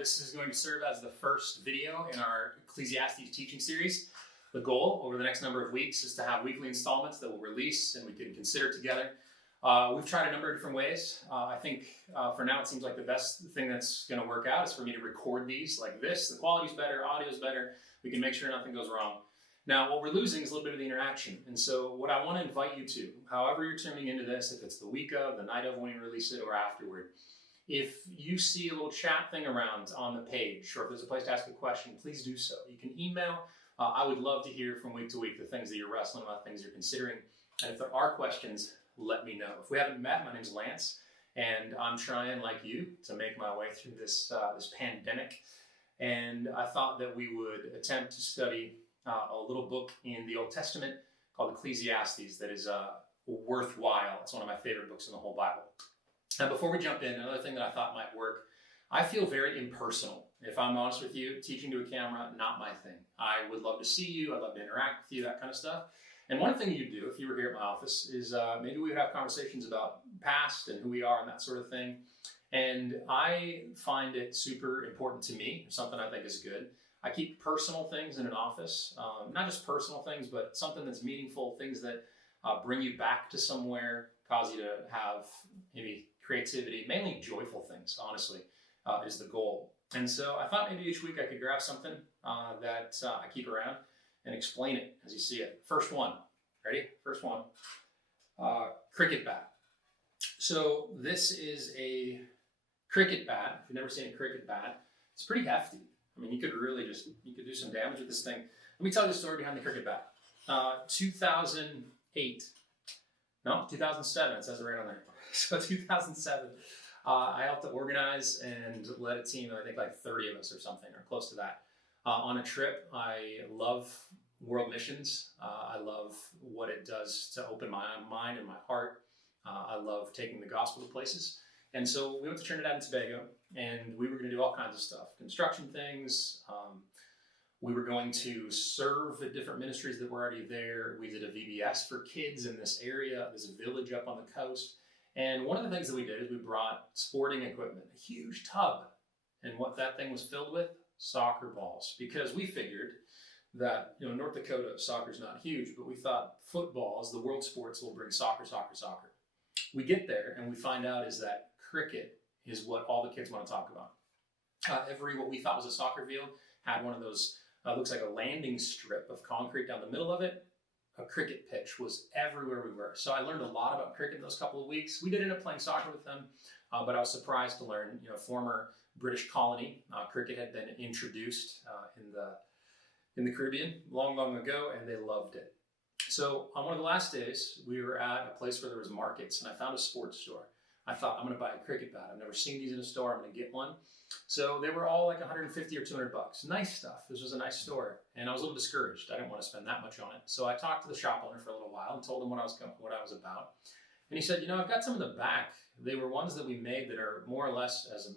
This is going to serve as the first video in our Ecclesiastes teaching series. The goal over the next number of weeks is to have weekly installments that we'll release and we can consider together. We've tried a number of different ways. I think for now it seems like the best thing that's going to work out is for me to record these like this. The quality's better, audio's better. We can make sure nothing goes wrong. Now, what we're losing is a little bit of the interaction. And so what I want to invite you to, however you're tuning into this, if it's the week of, the night of when you release it, or afterward, if you see a little chat thing around on the page, or if there's a place to ask a question, please do so. You can email. I would love to hear from week to week the things that you're wrestling with, things you're considering. And if there are questions, let me know. If we haven't met, my name's Lance, and I'm trying, like you, to make my way through this pandemic. And I thought that we would attempt to study a little book in the Old Testament called Ecclesiastes that is worthwhile. It's one of my favorite books in the whole Bible. Now, before we jump in, another thing that I thought might work, I feel very impersonal. If I'm honest with you, teaching to a camera, not my thing. I would love to see you. I'd love to interact with you, that kind of stuff. And one thing you'd do if you were here at my office is maybe we would have conversations about past and who we are and that sort of thing. And I find it super important to me, something I think is good. I keep personal things in an office, not just personal things, but something that's meaningful, things that bring you back to somewhere, cause you to have maybe creativity, mainly joyful things, honestly, is the goal. And so I thought maybe each week I could grab something that I keep around and explain it as you see it. First one, ready? First one, cricket bat. So this is a cricket bat. If you've never seen a cricket bat, it's pretty hefty. I mean, you could do some damage with this thing. Let me tell you the story behind the cricket bat. 2007, it says it right on there. So 2007, I helped to organize and led a team of, I think, like 30 of us or something, or close to that, on a trip. I love world missions. I love what it does to open my mind and my heart. I love taking the gospel to places. And so we went to Trinidad and Tobago, and we were going to do all kinds of stuff, construction things. We were going to serve at different ministries that were already there. We did a VBS for kids in this area. There's a village up on the coast. And one of the things that we did is we brought sporting equipment, a huge tub. And what that thing was filled with? Soccer balls. Because we figured that, North Dakota, soccer's not huge, but we thought football, as the world sports, will bring soccer. We get there and we find out is that cricket is what all the kids want to talk about. Every what we thought was a soccer field had one of those, looks like a landing strip of concrete down the middle of it. A cricket pitch was everywhere we were. So I learned a lot about cricket in those couple of weeks. We did end up playing soccer with them, but I was surprised to learn, former British colony, cricket had been introduced in the Caribbean long ago, and they loved it. So on one of the last days, we were at a place where there was markets, and I found a sports store. I thought, I'm going to buy a cricket bat. I've never seen these in a store. I'm going to get one. So they were all like 150 or 200 bucks. Nice stuff. This was a nice store. And I was a little discouraged. I didn't want to spend that much on it. So I talked to the shop owner for a little while and told him what I was about. And he said, I've got some in the back. They were ones that we made that are more or less as a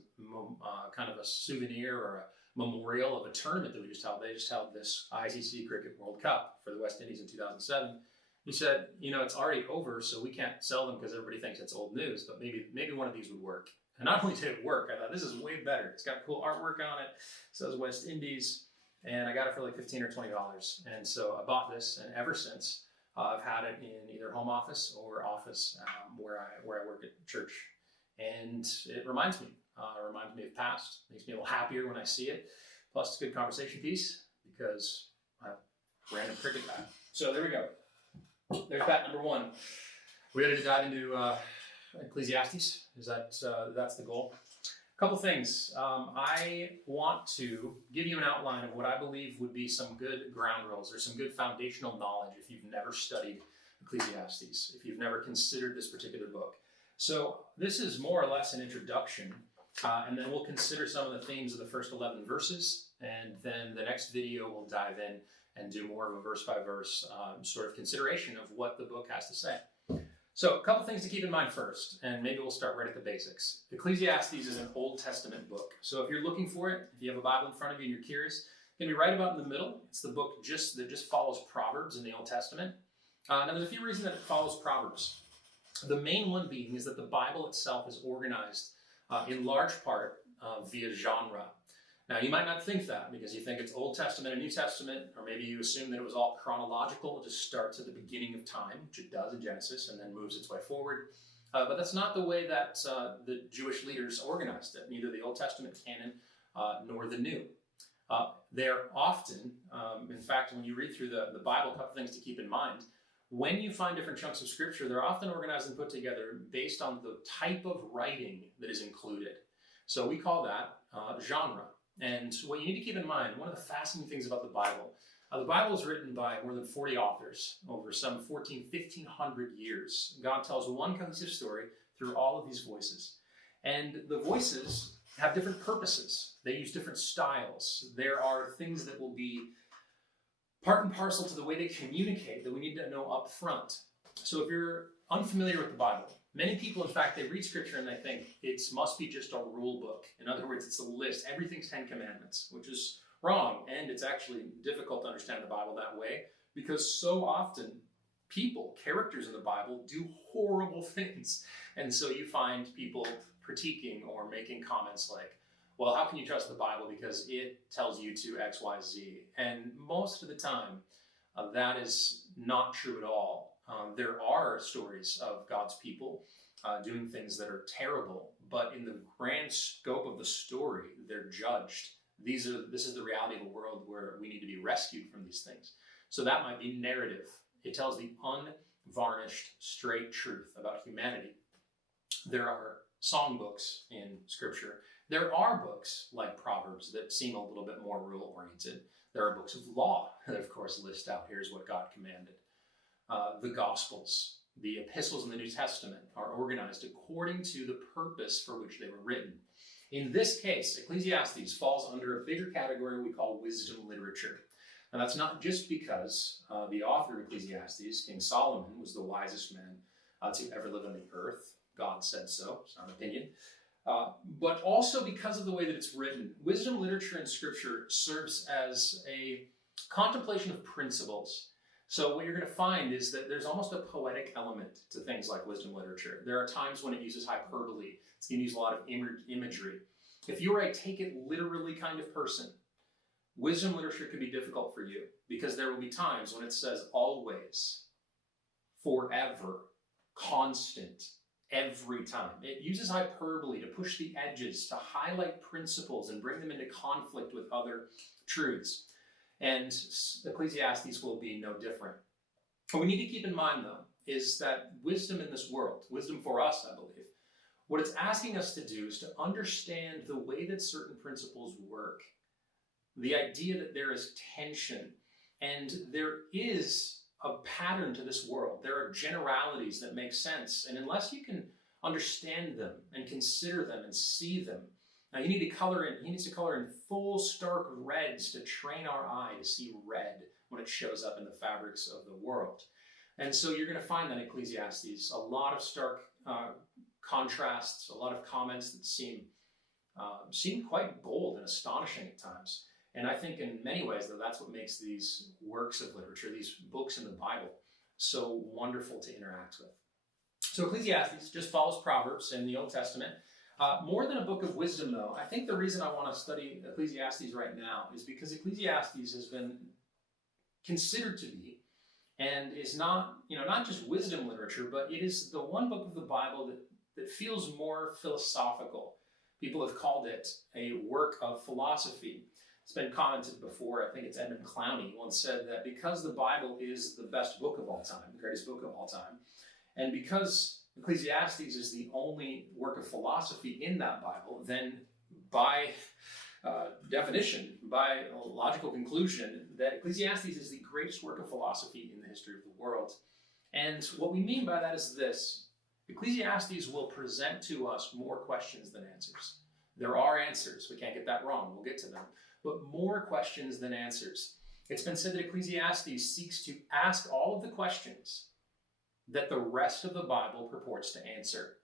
kind of a souvenir or a memorial of a tournament that we just held. They just held this ICC Cricket World Cup for the West Indies in 2007. He said, it's already over, so we can't sell them because everybody thinks it's old news, but maybe one of these would work. And not only did it work, I thought, this is way better. It's got cool artwork on it. It says West Indies, and I got it for like $15 or $20. And so I bought this, and ever since, I've had it in either home office or office where I work at church. And it reminds me of past, makes me a little happier when I see it. Plus, it's a good conversation piece because I have a random cricket bat. So there we go. There's bat number one. We ready to dive into Ecclesiastes? That's the goal. A couple things. I want to give you an outline of what I believe would be some good ground rules or some good foundational knowledge if you've never studied Ecclesiastes, if you've never considered this particular book. So this is more or less an introduction, and then we'll consider some of the themes of the first 11 verses, and then the next video we'll dive in and do more of a verse-by-verse sort of consideration of what the book has to say. So a couple things to keep in mind first, and maybe we'll start right at the basics. Ecclesiastes is an Old Testament book. So if you're looking for it, if you have a Bible in front of you and you're curious, it's going to be right about in the middle. It's the book that just follows Proverbs in the Old Testament. Now there's a few reasons that it follows Proverbs. The main one being is that the Bible itself is organized in large part via genre. Now, you might not think that because you think it's Old Testament and New Testament, or maybe you assume that it was all chronological. It just starts at the beginning of time, which it does in Genesis, and then moves its way forward. But that's not the way that the Jewish leaders organized it, neither the Old Testament canon nor the New. They're often, in fact, when you read through the Bible, a couple things to keep in mind. When you find different chunks of Scripture, they're often organized and put together based on the type of writing that is included. So we call that genre. And what you need to keep in mind, one of the fascinating things about the Bible is written by more than 40 authors over some 1,500 years. God tells one cohesive story through all of these voices. And the voices have different purposes. They use different styles. There are things that will be part and parcel to the way they communicate that we need to know up front. So if you're unfamiliar with the Bible, many people, in fact, they read Scripture and they think it must be just a rule book. In other words, it's a list. Everything's 10 Commandments, which is wrong. And it's actually difficult to understand the Bible that way because so often people, characters in the Bible, do horrible things. And so you find people critiquing or making comments like, well, how can you trust the Bible because it tells you to X, Y, Z? And most of the time, that is not true at all. There are stories of God's people doing things that are terrible, but in the grand scope of the story, they're judged. This is the reality of a world where we need to be rescued from these things. So that might be narrative. It tells the unvarnished, straight truth about humanity. There are songbooks in Scripture. There are books like Proverbs that seem a little bit more rule-oriented. There are books of law that, of course, list out here's what God commanded. The Gospels, the epistles in the New Testament are organized according to the purpose for which they were written. In this case, Ecclesiastes falls under a bigger category we call wisdom literature. And that's not just because the author of Ecclesiastes, King Solomon, was the wisest man to ever live on the earth. God said so. It's not an opinion. But also because of the way that it's written. Wisdom literature in Scripture serves as a contemplation of principles. So what you're going to find is that there's almost a poetic element to things like wisdom literature. There are times when it uses hyperbole. It's going to use a lot of imagery. If you're a take it literally kind of person, wisdom literature can be difficult for you because there will be times when it says always, forever, constant, every time. It uses hyperbole to push the edges, to highlight principles and bring them into conflict with other truths. And Ecclesiastes will be no different. What we need to keep in mind, though, is that wisdom in this world, wisdom for us, I believe, what it's asking us to do is to understand the way that certain principles work. The idea that there is tension and there is a pattern to this world. There are generalities that make sense. And unless you can understand them and consider them and see them, now he needs to color in full stark reds to train our eye to see red when it shows up in the fabrics of the world. And so you're going to find that in Ecclesiastes, a lot of stark contrasts, a lot of comments that seem quite bold and astonishing at times. And I think in many ways, though, that's what makes these works of literature, these books in the Bible, so wonderful to interact with. So Ecclesiastes just follows Proverbs in the Old Testament. More than a book of wisdom, though, I think the reason I want to study Ecclesiastes right now is because Ecclesiastes has been considered to be, and is not just wisdom literature, but it is the one book of the Bible that feels more philosophical. People have called it a work of philosophy. It's been commented before, I think it's Edmund Clowney once said that because the Bible is the best book of all time, the greatest book of all time, and because Ecclesiastes is the only work of philosophy in that Bible, then by definition, by logical conclusion, that Ecclesiastes is the greatest work of philosophy in the history of the world. And what we mean by that is this: Ecclesiastes will present to us more questions than answers. There are answers, we can't get that wrong, we'll get to them, but more questions than answers. It's been said that Ecclesiastes seeks to ask all of the questions that the rest of the Bible purports to answer.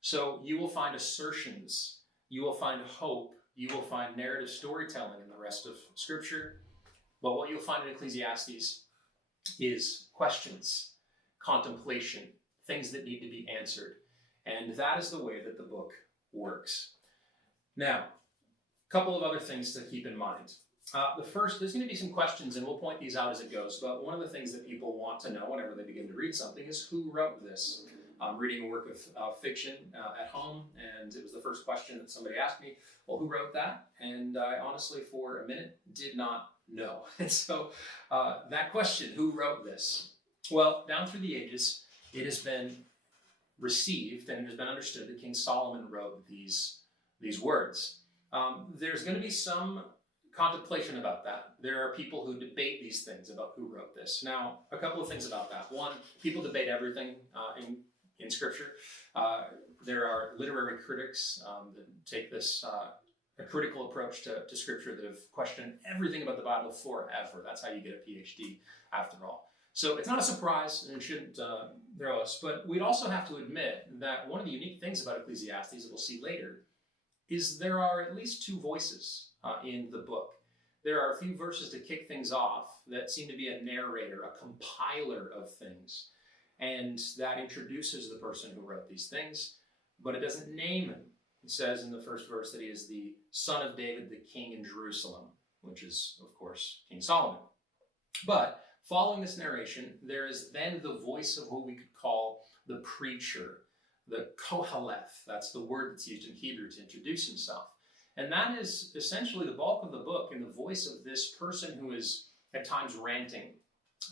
So you will find assertions, you will find hope, you will find narrative storytelling in the rest of Scripture. But what you'll find in Ecclesiastes is questions, contemplation, things that need to be answered. And that is the way that the book works. Now, couple of other things to keep in mind. The first, there's going to be some questions, and we'll point these out as it goes, but one of the things that people want to know whenever they begin to read something is who wrote this. I'm reading a work of fiction at home, and it was the first question that somebody asked me, well, who wrote that? And I honestly, for a minute, did not know. And so that question, who wrote this? Well, down through the ages, it has been received and it has been understood that King Solomon wrote these words. There's going to be some contemplation about that. There are people who debate these things about who wrote this. Now, a couple of things about that. One, people debate everything in Scripture. There are literary critics that take this a critical approach to Scripture that have questioned everything about the Bible forever. That's how you get a PhD, after all. So it's not a surprise, and it shouldn't throw us. But we'd also have to admit that one of the unique things about Ecclesiastes, that we'll see later, is there are at least two voices in the book. There are a few verses to kick things off that seem to be a narrator, a compiler of things. And that introduces the person who wrote these things, but it doesn't name him. It says in the first verse that he is the son of David, the king in Jerusalem, which is, of course, King Solomon. But following this narration, there is then the voice of what we could call the preacher, the Koheleth. That's the word that's used in Hebrew to introduce himself. And that is essentially the bulk of the book in the voice of this person who is at times ranting,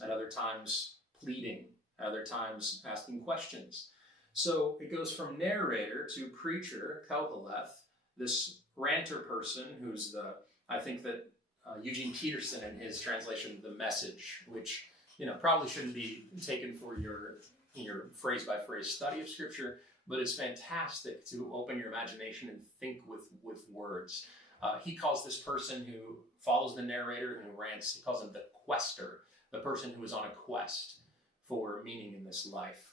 at other times pleading, at other times asking questions. So it goes from narrator to preacher, Koheleth, this ranter person who's I think that Eugene Peterson in his translation, The Message, which probably shouldn't be taken for your phrase-by-phrase study of Scripture, but it's fantastic to open your imagination and think with words. He calls this person who follows the narrator who rants, he calls him the quester, the person who is on a quest for meaning in this life.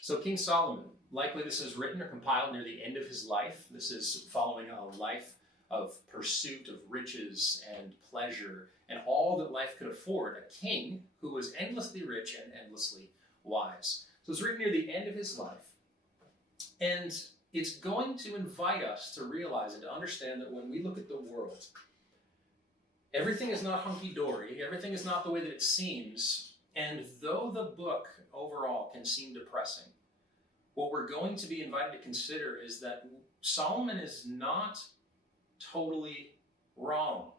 So King Solomon, likely this is written or compiled near the end of his life. This is following a life of pursuit of riches and pleasure and all that life could afford, a king who was endlessly rich and endlessly wise. So it's written near the end of his life. And it's going to invite us to realize and to understand that when we look at the world, everything is not hunky-dory, everything is not the way that it seems, and though the book overall can seem depressing, what we're going to be invited to consider is that Solomon is not totally wrong.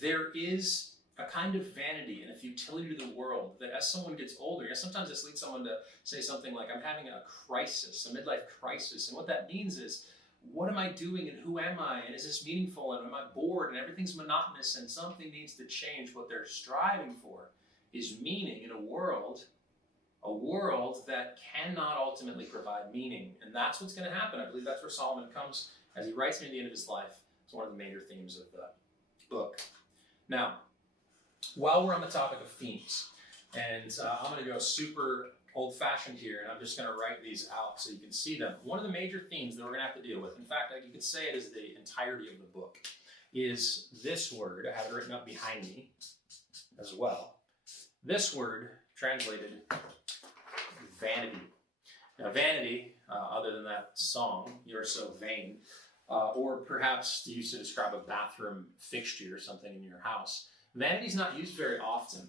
There is a kind of vanity and a futility to the world that as someone gets older, sometimes this leads someone to say something like, I'm having a crisis, a midlife crisis. And what that means is, what am I doing and who am I? And is this meaningful? And am I bored? And everything's monotonous and something needs to change. What they're striving for is meaning in a world that cannot ultimately provide meaning. And that's what's going to happen. I believe that's where Solomon comes as he writes near the end of his life. It's one of the major themes of the book. Now, while we're on the topic of themes, and I'm going to go super old-fashioned here, and I'm just going to write these out so you can see them. One of the major themes that we're going to have to deal with, in fact, you could say it is the entirety of the book, is this word. I have it written up behind me as well. This word, translated vanity. Now, vanity, other than that song, You're So Vain, or perhaps to use to describe a bathroom fixture or something in your house, vanity is not used very often.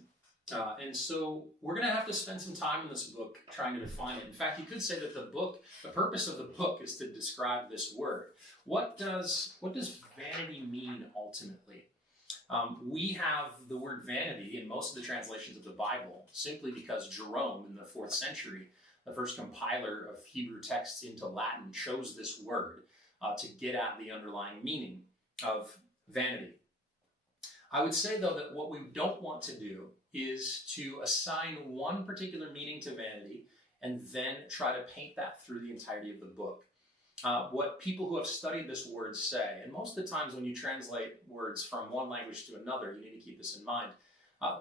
And so we're going to have to spend some time in this book trying to define it. In fact, you could say that the purpose of the book is to describe this word. What does vanity mean ultimately? We have the word vanity in most of the translations of the Bible simply because Jerome in the 4th century, the first compiler of Hebrew texts into Latin, chose this word to get at the underlying meaning of vanity. I would say, though, that what we don't want to do is to assign one particular meaning to vanity and then try to paint that through the entirety of the book. What people who have studied this word say, and most of the times when you translate words from one language to another, you need to keep this in mind.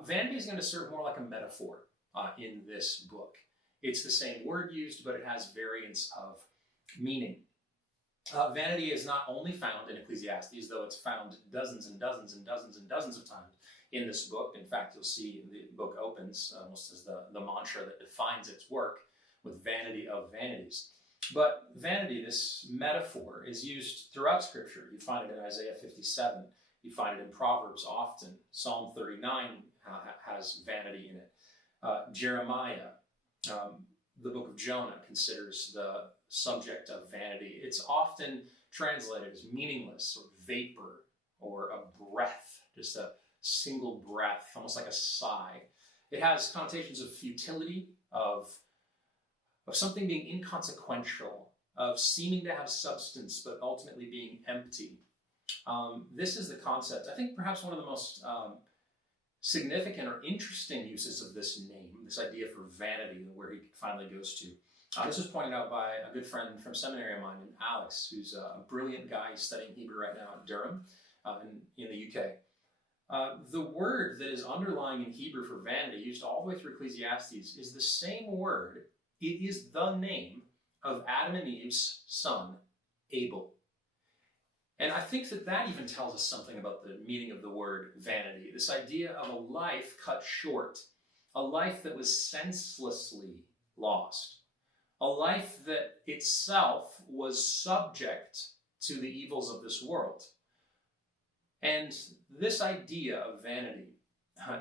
Vanity is going to serve more like a metaphor in this book. It's the same word used, but it has variants of meaning. Vanity is not only found in Ecclesiastes, though it's found dozens and dozens and dozens and dozens of times in this book. In fact, you'll see the book opens almost as the mantra that defines its work with vanity of vanities. But vanity, this metaphor, is used throughout Scripture. You find it in Isaiah 57. You find it in Proverbs often. Psalm 39 has vanity in it. Jeremiah, the book of Jonah, considers the subject of vanity. It's often translated as meaningless or vapor or a breath, just a single breath, almost like a sigh. It has connotations of futility, of something being inconsequential, of seeming to have substance but ultimately being empty. This is the concept. I think perhaps one of the most significant or interesting uses of this name, this idea for vanity, where he finally goes to. This was pointed out by a good friend from seminary of mine named Alex, who's a brilliant guy. He's studying Hebrew right now at Durham in the UK. The word that is underlying in Hebrew for vanity, used all the way through Ecclesiastes, is the same word. It is the name of Adam and Eve's son, Abel. And I think that even tells us something about the meaning of the word vanity. This idea of a life cut short, a life that was senselessly lost, a life that itself was subject to the evils of this world. And this idea of vanity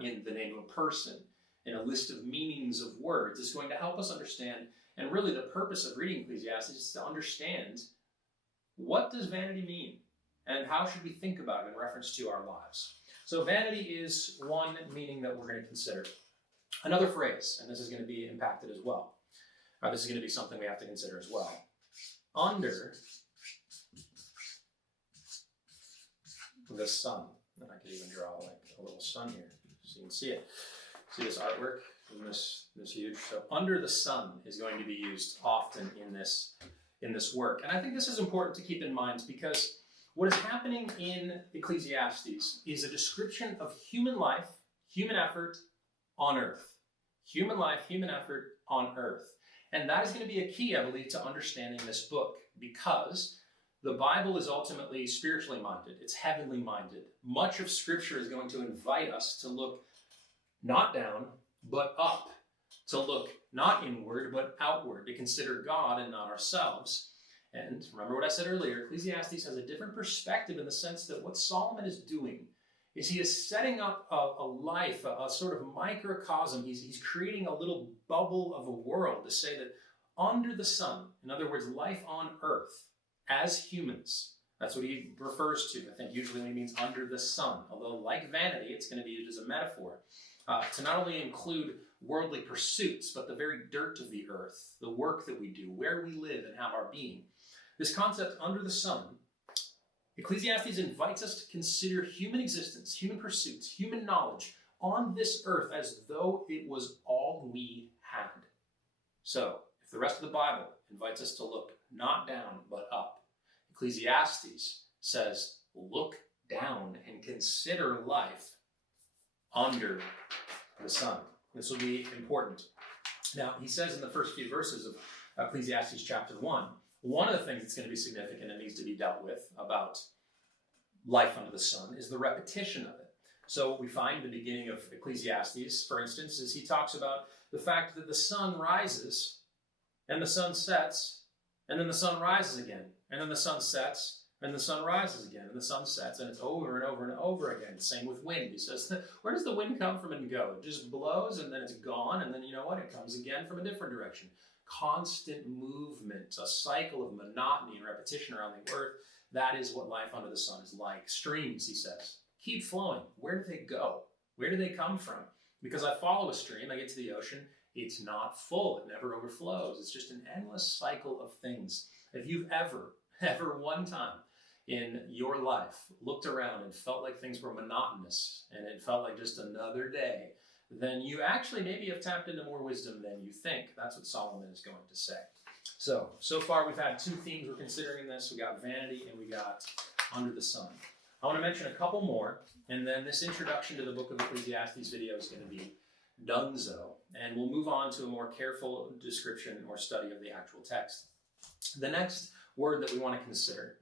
in the name of a person, in a list of meanings of words, is going to help us understand, and really the purpose of reading Ecclesiastes is to understand, what does vanity mean? And how should we think about it in reference to our lives? So vanity is one meaning that we're going to consider. Another phrase, and this is going to be impacted as well. This is going to be something we have to consider as well. Under the sun. And I could even draw like a little sun here so you can see it. See this artwork? Isn't this huge? So under the sun is going to be used often in this work. And I think this is important to keep in mind, because what is happening in Ecclesiastes is a description of human life, human effort on earth. Human life, human effort on earth. And that is going to be a key, I believe, to understanding this book, because the Bible is ultimately spiritually minded. It's heavenly minded. Much of Scripture is going to invite us to look not down, but up, to look not inward, but outward, to consider God and not ourselves. And remember what I said earlier, Ecclesiastes has a different perspective in the sense that what Solomon is doing is he is setting up a life, a sort of microcosm. He's creating a little bubble of a world to say that under the sun, in other words, life on earth, as humans, that's what he refers to, I think, usually when he means under the sun. Although, like vanity, it's going to be used as a metaphor to not only include worldly pursuits, but the very dirt of the earth, the work that we do, where we live and have our being. This concept, under the sun, Ecclesiastes invites us to consider human existence, human pursuits, human knowledge on this earth as though it was all we had. So, if the rest of the Bible invites us to look not down, but up, Ecclesiastes says, look down and consider life under the sun. This will be important. Now, he says in the first few verses of Ecclesiastes chapter 1, one of the things that's going to be significant and needs to be dealt with about life under the sun is the repetition of it. So what we find in the beginning of Ecclesiastes, for instance, is he talks about the fact that the sun rises and the sun sets, and then the sun rises again, and then the sun sets, and the sun rises again, and the sun sets, and it's over and over and over again. Same with wind. He says, where does the wind come from and go? It just blows, and then it's gone, and then you know what? It comes again from a different direction. Constant movement, a cycle of monotony and repetition around the earth. That is what life under the sun is like. Streams, he says, keep flowing. Where do they go? Where do they come from? Because I follow a stream, I get to the ocean, it's not full, it never overflows. It's just an endless cycle of things. If you've ever one time in your life looked around and felt like things were monotonous and it felt like just another day, then you actually maybe have tapped into more wisdom than you think. That's what Solomon is going to say. So far we've had two themes we're considering this. We got vanity and we got under the sun. I want to mention a couple more, and then this introduction to the book of Ecclesiastes video is going to be donezo, and we'll move on to a more careful description or study of the actual text. The next word that we want to consider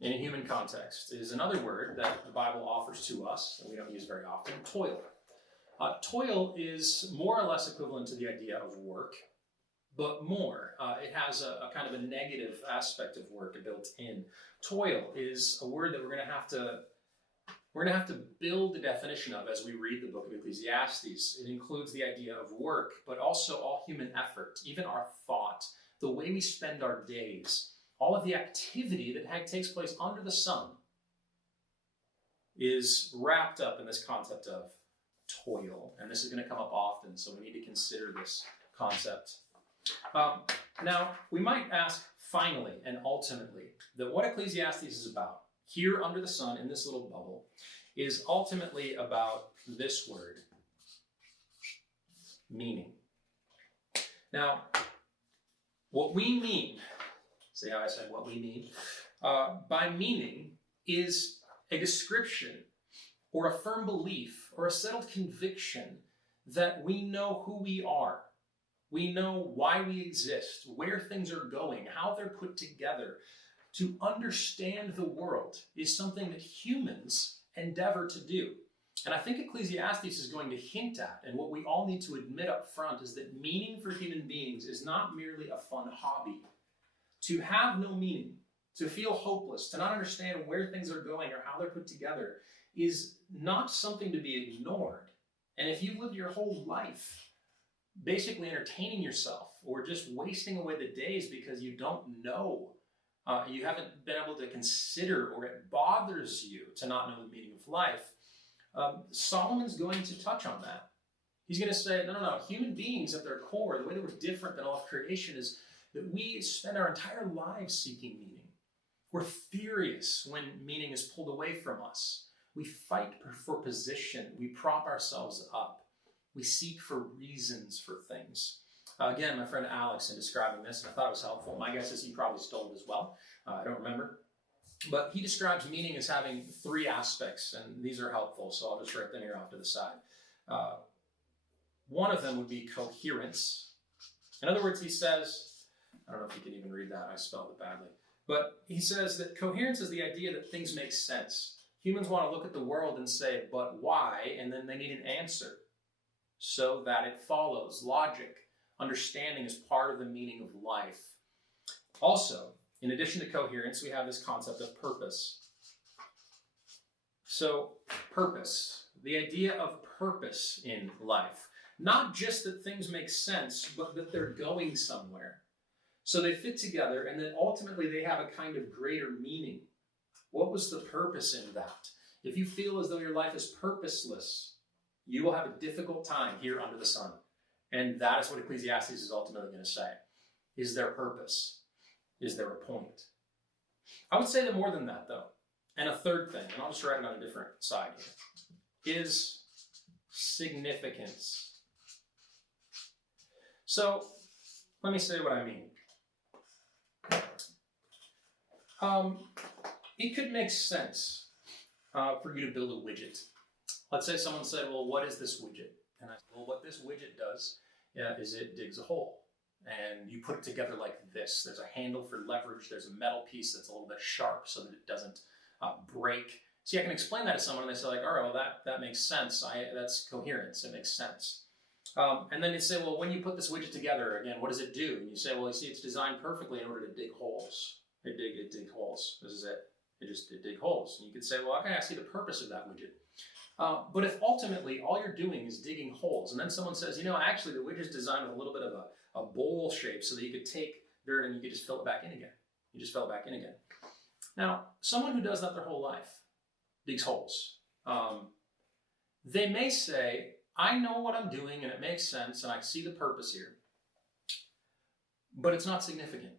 in a human context is another word that the Bible offers to us that we don't use very often, toil. Toil is more or less equivalent to the idea of work, but more. It has a kind of a negative aspect of work built in. Toil is a word that we're going to have to build the definition of as we read the book of Ecclesiastes. It includes the idea of work, but also all human effort, even our thought, the way we spend our days, all of the activity that takes place under the sun is wrapped up in this concept of toil. And this is going to come up often, so we need to consider this concept. Now, we might ask finally and ultimately that what Ecclesiastes is about here under the sun in this little bubble is ultimately about this word, meaning. Now, what we mean, see how I said what we mean? By meaning is a description or a firm belief or a settled conviction that we know who we are. We know why we exist, where things are going, how they're put together. To understand the world is something that humans endeavor to do. And I think Ecclesiastes is going to hint at, and what we all need to admit up front, is that meaning for human beings is not merely a fun hobby. To have no meaning, to feel hopeless, to not understand where things are going or how they're put together is not something to be ignored. And if you've lived your whole life basically entertaining yourself or just wasting away the days because you don't know, you haven't been able to consider, or it bothers you to not know the meaning of life, Solomon's going to touch on that. He's going to say, no, human beings at their core, the way that we're different than all of creation is that we spend our entire lives seeking meaning. We're furious when meaning is pulled away from us. We fight for position. We prop ourselves up. We seek for reasons for things. Again, my friend Alex, in describing this, and I thought it was helpful. My guess is he probably stole it as well. I don't remember. But he describes meaning as having three aspects, and these are helpful, so I'll just write them here off to the side. One of them would be coherence. In other words, he says, I don't know if you can even read that, I spelled it badly, but he says that coherence is the idea that things make sense. Humans want to look at the world and say, but why? And then they need an answer so that it follows. Logic, understanding is part of the meaning of life. Also, in addition to coherence, we have this concept of purpose. So, purpose, the idea of purpose in life. Not just that things make sense, but that they're going somewhere. So they fit together, and then ultimately they have a kind of greater meaning. What was the purpose in that? If you feel as though your life is purposeless, you will have a difficult time here under the sun. And that is what Ecclesiastes is ultimately going to say. Is there purpose? Is there a point? I would say that more than that, though. And a third thing, and I'll just write it on a different side here, is significance. So, let me say what I mean. It could make sense for you to build a widget. Let's say someone said, well, what is this widget? And I said, well, what this widget does is it digs a hole. And you put it together like this. There's a handle for leverage. There's a metal piece that's a little bit sharp so that it doesn't break. See, I can explain that to someone and they say, like, all right, well, that makes sense. That's coherence. It makes sense. And then you say, well, when you put this widget together, again, what does it do? And you say, well, you see, it's designed perfectly in order to dig holes. It dig holes. This is it. It dig holes. And you could say, well, okay, I see the purpose of that widget. But if ultimately all you're doing is digging holes, and then someone says, actually the widget's designed with a little bit of a bowl shape so that you could take dirt and you could just fill it back in again. You just fill it back in again. Now, someone who does that their whole life digs holes. They may say, I know what I'm doing and it makes sense and I see the purpose here, but it's not significant.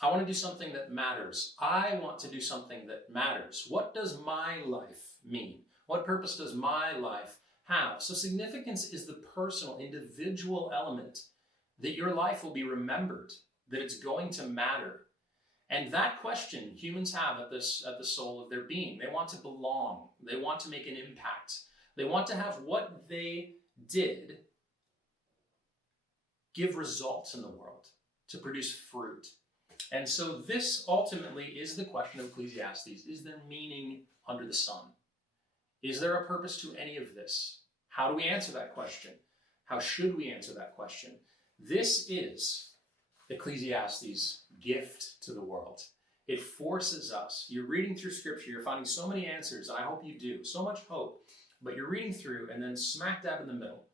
I want to do something that matters. I want to do something that matters. What does my life mean? What purpose does my life have? So significance is the personal, individual element that your life will be remembered, that it's going to matter. And that question humans have at the soul of their being. They want to belong. They want to make an impact. They want to have what they did give results in the world, to produce fruit. And so this ultimately is the question of Ecclesiastes. Is there meaning under the sun? Is there a purpose to any of this? How do we answer that question? How should we answer that question? This is Ecclesiastes' gift to the world. It forces us. You're reading through Scripture, you're finding so many answers, and I hope you do, so much hope, but you're reading through, and then smack dab in the middle,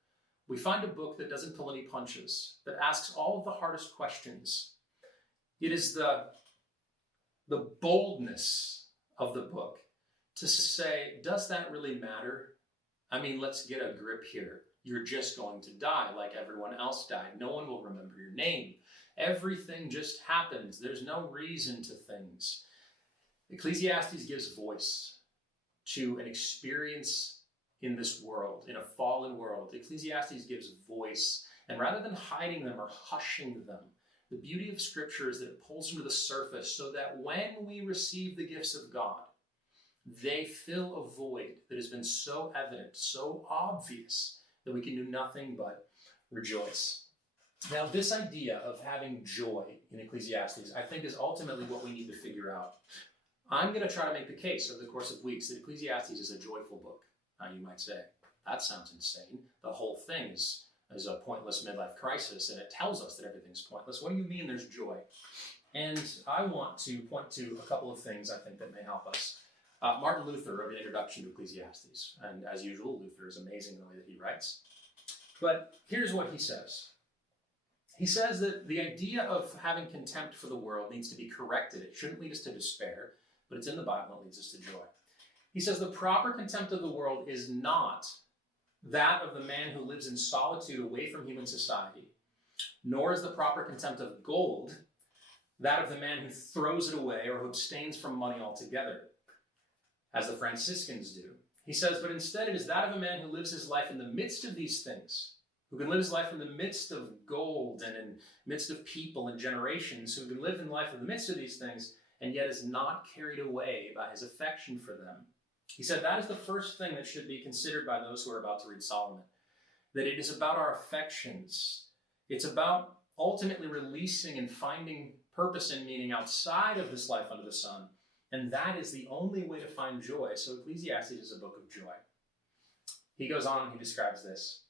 we find a book that doesn't pull any punches, that asks all of the hardest questions. It is the boldness of the book to say, does that really matter? I mean, let's get a grip here. You're just going to die like everyone else died. No one will remember your name. Everything just happens. There's no reason to things. Ecclesiastes gives voice to an experience in this world, in a fallen world. Ecclesiastes gives voice, and rather than hiding them or hushing them, the beauty of Scripture is that it pulls them to the surface so that when we receive the gifts of God, they fill a void that has been so evident, so obvious, that we can do nothing but rejoice. Now, this idea of having joy in Ecclesiastes, I think, is ultimately what we need to figure out. I'm going to try to make the case over the course of weeks that Ecclesiastes is a joyful book. Now, you might say, that sounds insane. The whole thing is a pointless midlife crisis, and it tells us that everything's pointless. What do you mean there's joy? And I want to point to a couple of things I think that may help us. Martin Luther wrote an introduction to Ecclesiastes, and as usual, Luther is amazing in the way that he writes. But here's what he says. He says that the idea of having contempt for the world needs to be corrected. It shouldn't lead us to despair, but it's in the Bible, it leads us to joy. He says the proper contempt of the world is not that of the man who lives in solitude away from human society, nor is the proper contempt of gold that of the man who throws it away or who abstains from money altogether, as the Franciscans do. He says, but instead it is that of a man who lives his life in the midst of these things, who can live his life in the midst of gold and in the midst of people and generations, who can live in life in the midst of these things and yet is not carried away by his affection for them. He said that is the first thing that should be considered by those who are about to read Solomon, that it is about our affections. It's about ultimately releasing and finding purpose and meaning outside of this life under the sun. And that is the only way to find joy. So Ecclesiastes is a book of joy. He goes on and he describes this.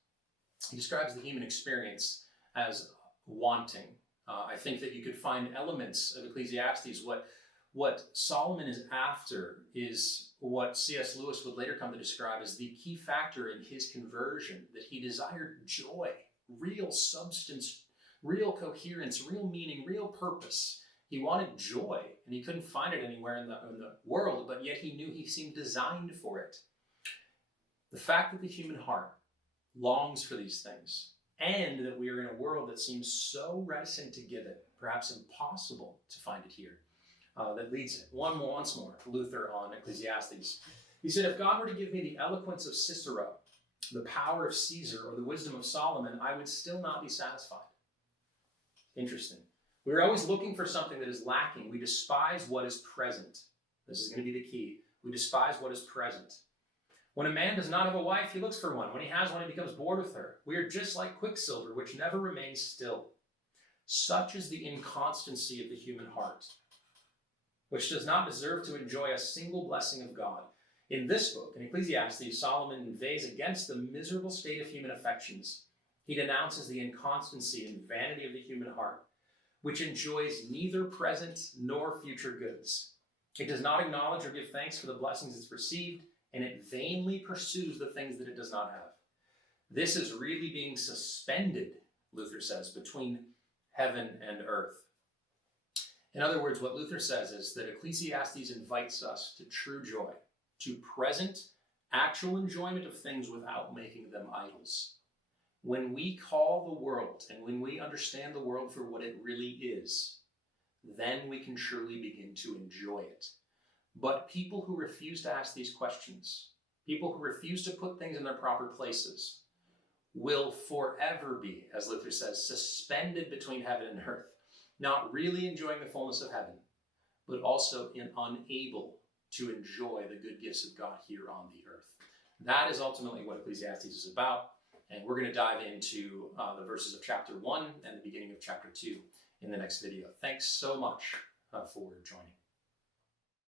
He describes the human experience as wanting. I think that you could find elements of Ecclesiastes. What Solomon is after is what C.S. Lewis would later come to describe as the key factor in his conversion, that he desired joy, real substance, real coherence, real meaning, real purpose. He wanted joy, and he couldn't find it anywhere in the world, but yet he knew he seemed designed for it. The fact that the human heart longs for these things, and that we are in a world that seems so reticent to give it, perhaps impossible to find it here, that leads it. Once more, Luther on Ecclesiastes. He said, if God were to give me the eloquence of Cicero, the power of Caesar, or the wisdom of Solomon, I would still not be satisfied. Interesting. We're always looking for something that is lacking. We despise what is present. This is going to be the key. We despise what is present. When a man does not have a wife, he looks for one. When he has one, he becomes bored with her. We are just like quicksilver, which never remains still. Such is the inconstancy of the human heart, which does not deserve to enjoy a single blessing of God. In this book, in Ecclesiastes, Solomon inveighs against the miserable state of human affections. He denounces the inconstancy and vanity of the human heart, which enjoys neither present nor future goods. It does not acknowledge or give thanks for the blessings it's received, and it vainly pursues the things that it does not have. This is really being suspended, Luther says, between heaven and earth. In other words, what Luther says is that Ecclesiastes invites us to true joy, to present, actual enjoyment of things without making them idols. When we call the world and when we understand the world for what it really is, then we can truly begin to enjoy it. But people who refuse to ask these questions, people who refuse to put things in their proper places, will forever be, as Luther says, suspended between heaven and earth, not really enjoying the fullness of heaven, but also unable to enjoy the good gifts of God here on the earth. That is ultimately what Ecclesiastes is about. And we're going to dive into the verses of chapter 1 and the beginning of chapter 2 in the next video. Thanks so much for joining.